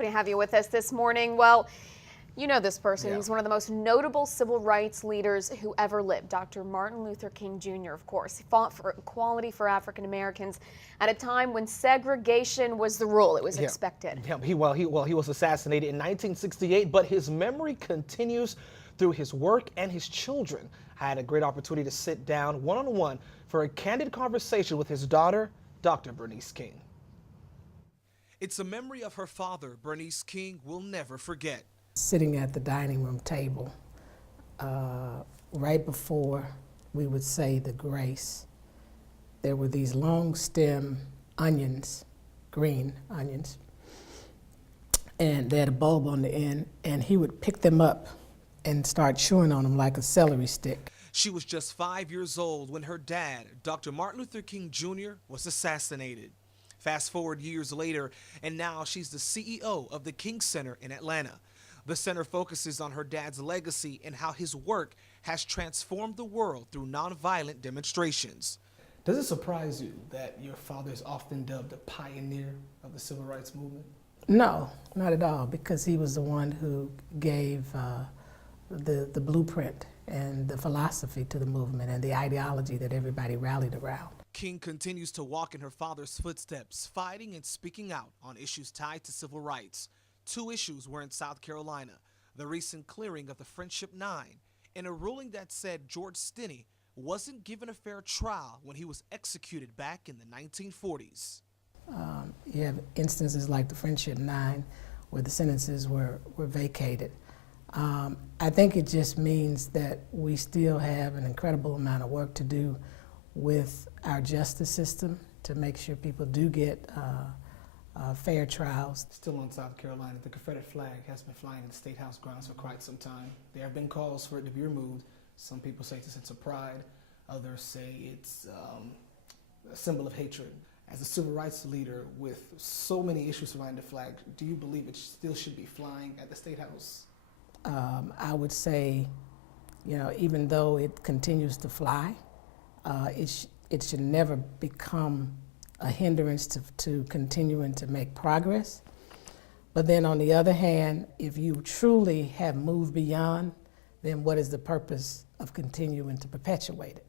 happy to have you with us this morning. Well, you know this person. He's one of the most notable civil rights leaders who ever lived. Dr. Martin Luther King Jr., of course. He fought for equality for African Americans at a time when segregation was the rule. It was expected. He was assassinated in 1968, but his memory continues through his work and his children. I had a great opportunity to sit down one-on-one for a candid conversation with his daughter, Dr. Bernice King. It's a memory of her father, Bernice King, will never forget. Sitting at the dining room table, right before we would say the grace, there were these long stem onions, green onions, and they had a bulb on the end, and he would pick them up and start chewing on them like a celery stick. She was just 5 years old when her dad, Dr. Martin Luther King Jr., was assassinated. Fast forward years later, and now she's the CEO of the King Center in Atlanta. The center focuses on her dad's legacy and how his work has transformed the world through nonviolent demonstrations. Does it surprise you that your father is often dubbed a pioneer of the civil rights movement? No, not at all, because he was the one who gave the blueprint and the philosophy to the movement and the ideology that everybody rallied around. King continues to walk in her father's footsteps, fighting and speaking out on issues tied to civil rights. Two issues were in South Carolina: the recent clearing of the Friendship 9 and a ruling that said George Stinney wasn't given a fair trial when he was executed back in the 1940s. You have instances like the Friendship 9 where the sentences were vacated. I think it just means that we still have an incredible amount of work to do with our justice system to make sure people do get fair trials. Still on South Carolina, the Confederate flag has been flying in the State House grounds for quite some time. There have been calls for it to be removed. Some people say it's a sense of pride. Others say it's a symbol of hatred. As a civil rights leader with so many issues surrounding the flag, do you believe it still should be flying at the State House? I would say, even though it continues to fly, it should never become a hindrance to continuing to make progress. But then on the other hand, if you truly have moved beyond, then what is the purpose of continuing to perpetuate it?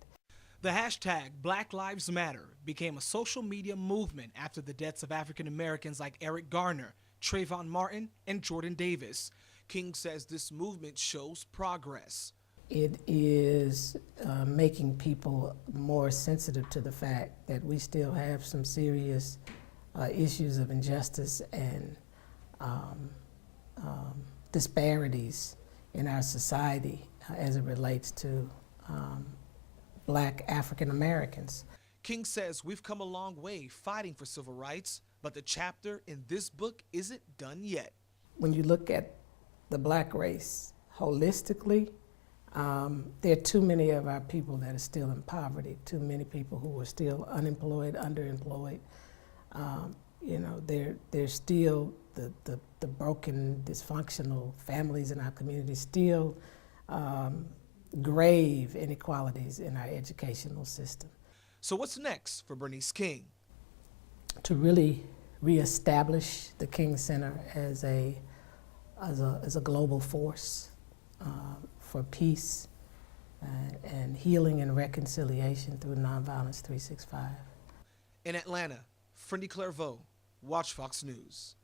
The hashtag Black Lives Matter became a social media movement after the deaths of African Americans like Eric Garner, Trayvon Martin, and Jordan Davis. King says this movement shows progress. It is making people more sensitive to the fact that we still have some serious issues of injustice and disparities in our society as it relates to Black African Americans. King says we've come a long way fighting for civil rights, but the chapter in this book isn't done yet. When you look at the Black race holistically, there are too many of our people that are still in poverty, too many people who are still unemployed, underemployed. There's still the broken, dysfunctional families in our community, still grave inequalities in our educational system. So what's next for Bernice King? To really reestablish the King Center as a global force for peace and healing and reconciliation through Nonviolence 365. In Atlanta, Friendly Clairvaux, WACH Fox News.